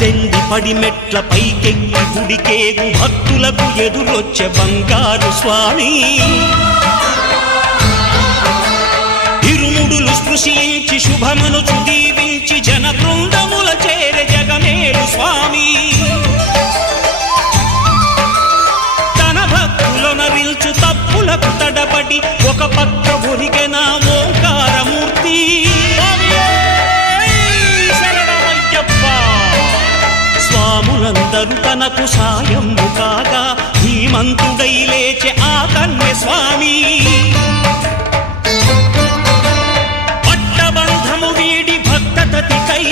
18 పడిమెట్ల పైకెక్కి గుడికేగు భక్తులకు ఎదురొచ్చే బంగారు స్వామి ఇరుముడులు స్పృశించి శుభమనుచు దీవించి జన బృందముల చేరే జగమేలు స్వామి తన భక్తులొనరిల్చు తప్పులకు తడబడి ఒక పక్క ఒరిగెన ఓంకారమూర్తి స్వాములందరూ తనకు సాయము కాగా ధీమంతుడై లేచే ఆ కన్య స్వామి పట్టబంధము వీడి భక్తతతికై